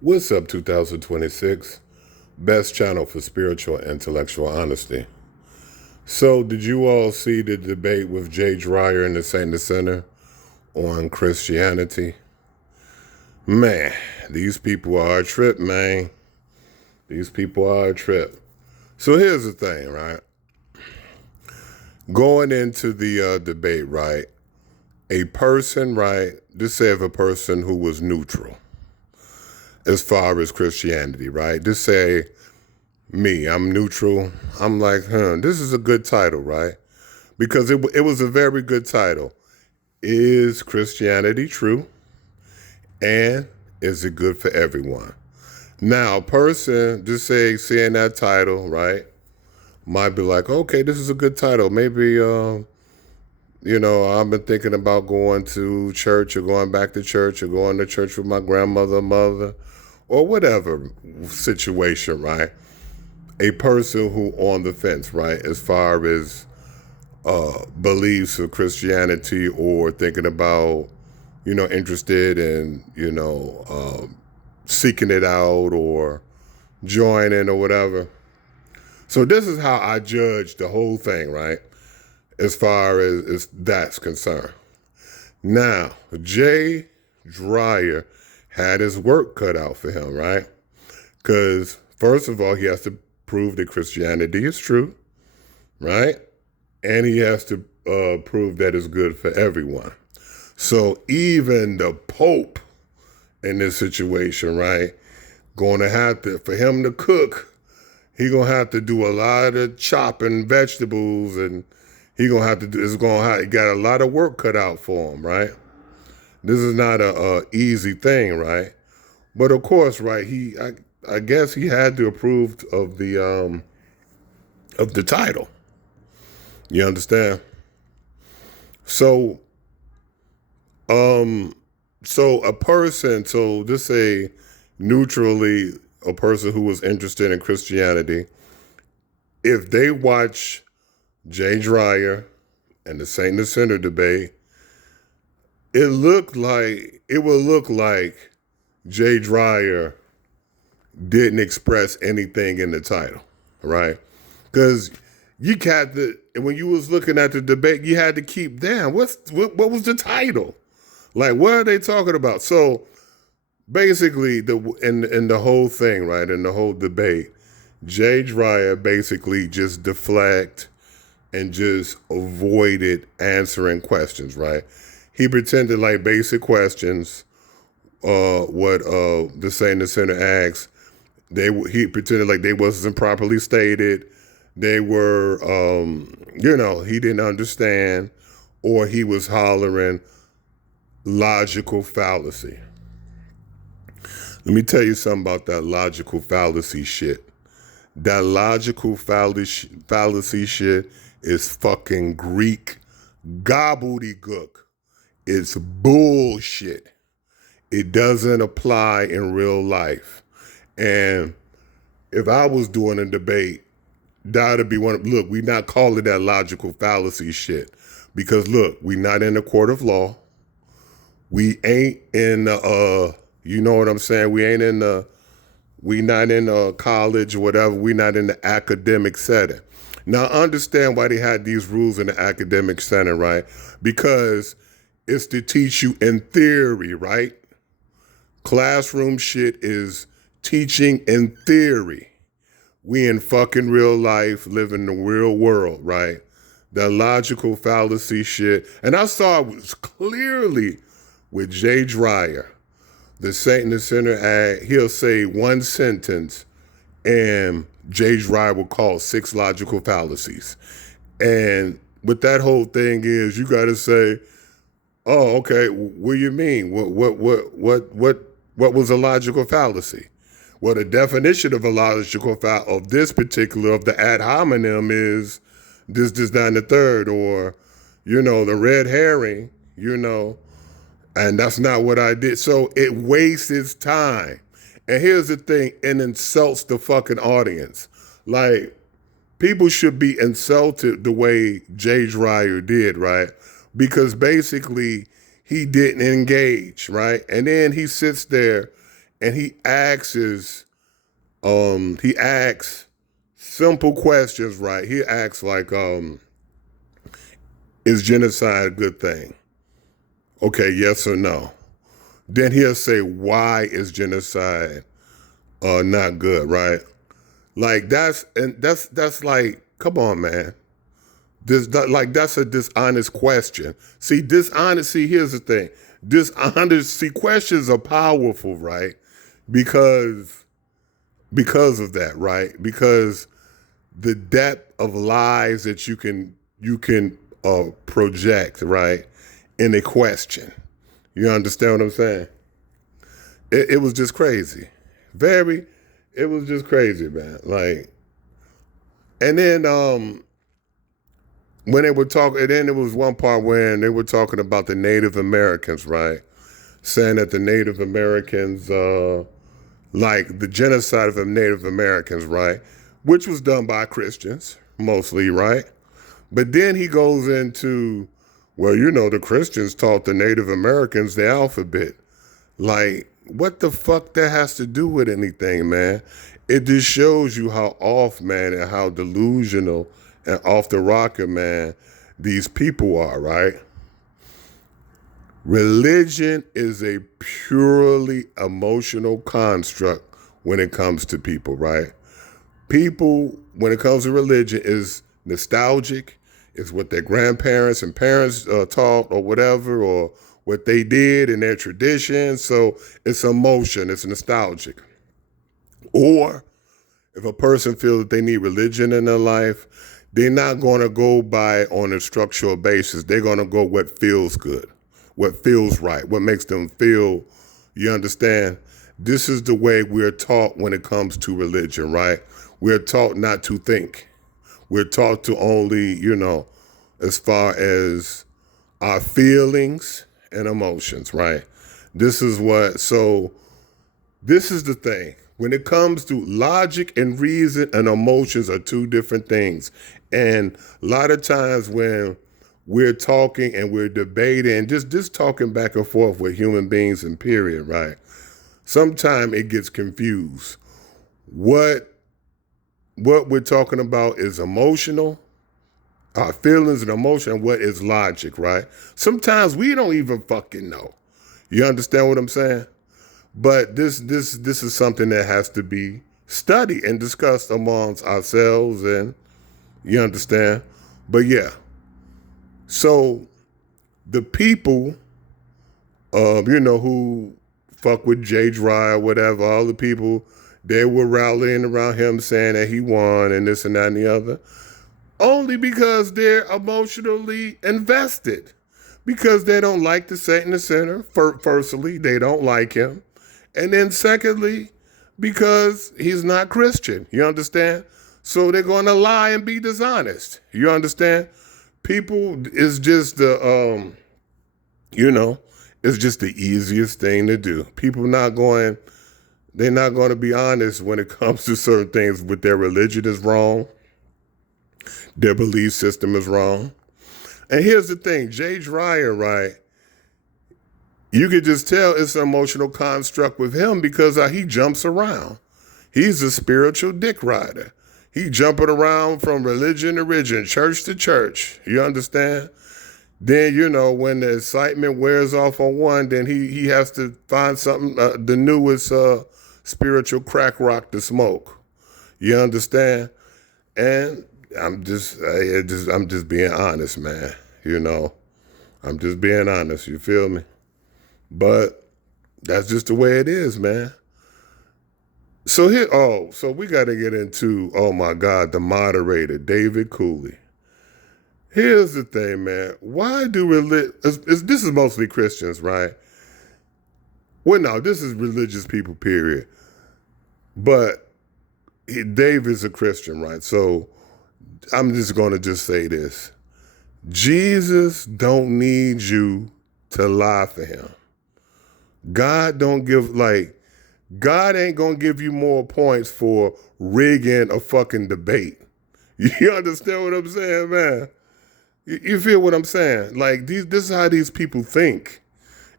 What's up, 2026? Best channel for spiritual and intellectual honesty. So, did you all see the debate with Jay Dreyer and the Saint Center on Christianity? Man, these people are a trip, man. These people are a trip. So, here's the thing, right? Going into the debate, right? A person, right? Just say of a person who was neutral as far as Christianity, right? Just say me, I'm neutral. I'm like, this is a good title, right? Because it was a very good title. Is Christianity true? And is it good for everyone? Now, a person, just seeing that title, right, might be like, okay, this is a good title. Maybe, I've been thinking about going to church or going back to church or going to church with my grandmother, mother, or whatever situation, right? A person who on the fence, right, as far as beliefs of Christianity or thinking about, interested in, seeking it out or joining or whatever. So this is how I judge the whole thing, right, as far as that's concerned. Now, Jay Dreyer had his work cut out for him, right? Because, first of all, he has to prove that Christianity is true, right? And he has to prove that it's good for everyone. So even the Pope in this situation, right, going to have to, for him to cook, he going to have to do a lot of chopping vegetables, and he going to have to do, he got a lot of work cut out for him, right? This is not a easy thing, right? But of course, right, I guess he had to approve of the title. You understand? So, a person, so just say neutrally, a person who was interested in Christianity, if they watch Jay Dreyer and the Saint and the Sinner debate, it will look like Jay Dreyer didn't express anything in the title, right? Because you had to, when you was looking at the debate, you had to keep down. What was the title? Like, what are they talking about? So basically, in the whole thing, right, in the whole debate, Jay Dreyer basically just deflect and just avoided answering questions, right? He pretended like basic questions, what the Saint and Sinner asked, he pretended like they wasn't properly stated. They were, he didn't understand, or he was hollering logical fallacy. Let me tell you something about that logical fallacy shit. That logical fallacy shit is fucking Greek gobbledygook. It's bullshit. It doesn't apply in real life. And if I was doing a debate, that'd be look, we not calling that logical fallacy shit. Because look, we not in a court of law. We ain't in you know what I'm saying? We not in college or whatever. We not in the academic setting. Now, understand why they had these rules in the academic setting, right? Because it's to teach you in theory, right? Classroom shit is teaching in theory. We in fucking real life, live in the real world, right? That logical fallacy shit. And I saw it was clearly with Jay Dreyer, the Saint and the Sinner, he'll say one sentence and Jay Dreyer will call 6 logical fallacies. And what that whole thing is, you got to say, oh, okay, what do you mean? What was a logical fallacy? Well, the definition of a logical fallacy of this particular, of the ad hominem is this, that, and the third, or, the red herring, and that's not what I did. So it wastes time. And here's the thing, it insults the fucking audience. Like, people should be insulted the way Jay Dreyer did, right? Because basically he didn't engage, right? And then he sits there and he asks simple questions, right? He asks like, is genocide a good thing? Okay, yes or no. Then he'll say, why is genocide not good, right? Like that's like, come on, man. That's a dishonest question. See, here's the thing. See, questions are powerful, right? Because of that, right? Because the depth of lies that you can project, right, in a question. You understand what I'm saying? It was just crazy. Very, it was just crazy, man. Like, and then when they were talking, and then there was one part when they were talking about the Native Americans, right? Saying that the Native Americans, like the genocide of the Native Americans, right? Which was done by Christians, mostly, right? But then he goes into, well, the Christians taught the Native Americans the alphabet. Like, what the fuck that has to do with anything, man? It just shows you how off, man, and how delusional and off the rocker, man, these people are, right? Religion is a purely emotional construct when it comes to people, right? People, when it comes to religion, is nostalgic. It's what their grandparents and parents taught or whatever, or what they did in their tradition. So it's emotion, it's nostalgic. Or if a person feels that they need religion in their life, they're not going to go by on a structural basis. They're going to go what feels good, what feels right, what makes them feel, you understand? This is the way we're taught when it comes to religion, right? We're taught not to think. We're taught to only, as far as our feelings and emotions, right? This is the thing. When it comes to logic and reason and emotions are two different things. And a lot of times when we're talking and we're debating, just talking back and forth with human beings and period, right? Sometimes it gets confused. What we're talking about is emotional, our feelings and emotion, and what is logic, right? Sometimes we don't even fucking know. You understand what I'm saying? But this is something that has to be studied and discussed amongst ourselves, and you understand? But yeah. So the people who fuck with Jay Dry or whatever, all the people, they were rallying around him saying that he won and this and that and the other. Only because they're emotionally invested. Because they don't like the Satan the Sinner. Firstly, they don't like him. And then secondly, because he's not Christian. You understand? So they're going to lie and be dishonest. You understand? People is just it's just the easiest thing to do. They're not going to be honest when it comes to certain things. With their religion is wrong. Their belief system is wrong. And here's the thing, Jay Dreyer, right? You could just tell it's an emotional construct with him because he jumps around. He's a spiritual dick rider. He jumping around from religion to religion, church to church. You understand? Then, when the excitement wears off on one, then he has to find something, the newest spiritual crack rock to smoke. You understand? And I'm just being honest, man. I'm just being honest. You feel me? But that's just the way it is, man. So we got to get into, oh my God, the moderator, David Cooley. Here's the thing, man. Why do this is mostly Christians, right? Well, no, this is religious people, period. But Dave is a Christian, right? So I'm just going to just say this. Jesus don't need you to lie for him. God ain't going to give you more points for rigging a fucking debate. You understand what I'm saying, man? You feel what I'm saying? Like, this is how these people think.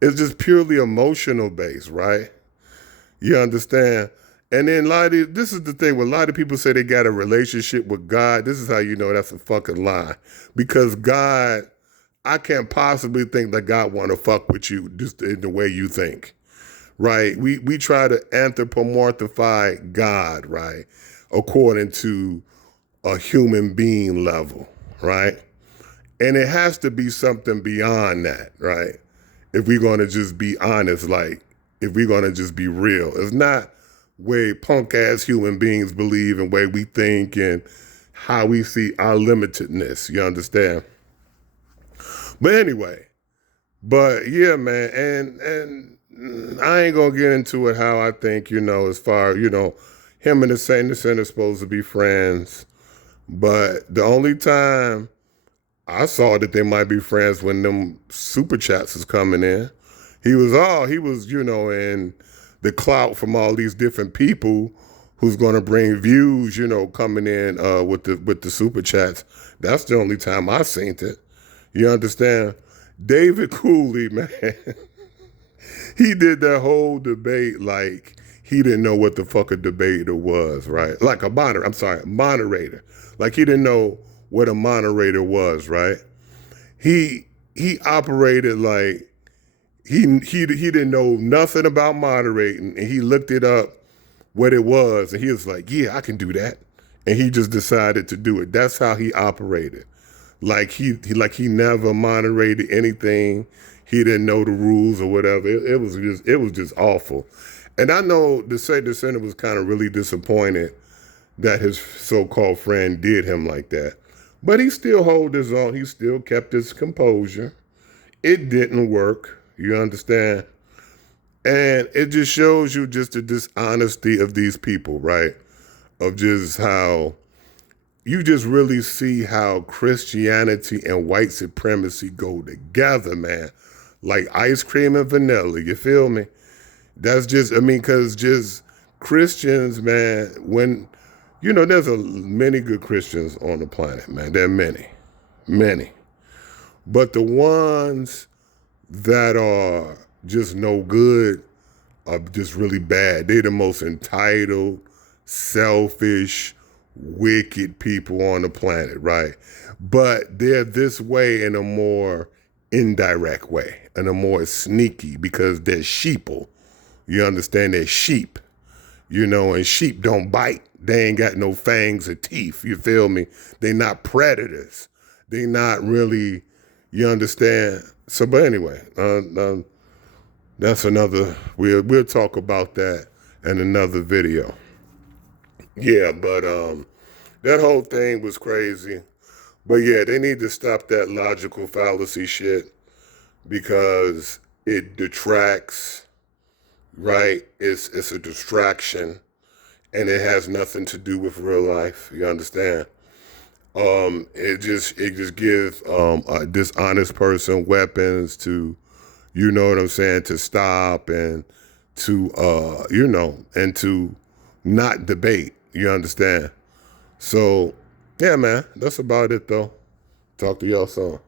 It's just purely emotional based, right? You understand? And then this is the thing, when a lot of people say they got a relationship with God, this is how you know that's a fucking lie. Because God, I can't possibly think that God want to fuck with you just in the way you think, right? We try to anthropomorphify God, right, according to a human being level, right? And it has to be something beyond that, right? If we're going to just be honest, like, if we're going to just be real. It's not way punk ass human beings believe and way we think and how we see our limitedness. You understand? But anyway, but yeah, man, and I ain't gonna get into it how I think, as far, him and the Saint are supposed to be friends. But the only time I saw that they might be friends when them super chats is coming in. He was, in the clout from all these different people who's gonna bring views, coming in with the super chats. That's the only time I seen it. You understand? David Cooley, man, he did that whole debate like he didn't know what the fuck a debater was, right? Like moderator. Like he didn't know what a moderator was, right? He operated like he didn't know nothing about moderating, and he looked it up what it was, and he was like, "Yeah, I can do that," and he just decided to do it. That's how he operated. Like he never moderated anything. He didn't know the rules or whatever. It was just awful. And I know the Satan Center was kind of really disappointed that his so-called friend did him like that. But he still held his own. He still kept his composure. It didn't work. You understand? And it just shows you just the dishonesty of these people, right? Of just how you just really see how Christianity and white supremacy go together, man. Like ice cream and vanilla, you feel me? That's just, because just Christians, man, there's many good Christians on the planet, man. There are many, many. But the ones that are just no good are just really bad. They're the most entitled, selfish, wicked people on the planet, right? But they're this way in a more indirect way, in a more sneaky, because they're sheeple. You understand? They're sheep, and sheep don't bite. They ain't got no fangs or teeth, you feel me? They're not predators. They're not really, you understand? So, but anyway, that's another, we'll talk about that in another video. Yeah, but that whole thing was crazy. But yeah, they need to stop that logical fallacy shit because it detracts, right? It's a distraction and it has nothing to do with real life. You understand? It just gives a dishonest person weapons to, you know what I'm saying, to stop and to and to not debate. You understand? So, yeah, man, that's about it, though. Talk to y'all soon.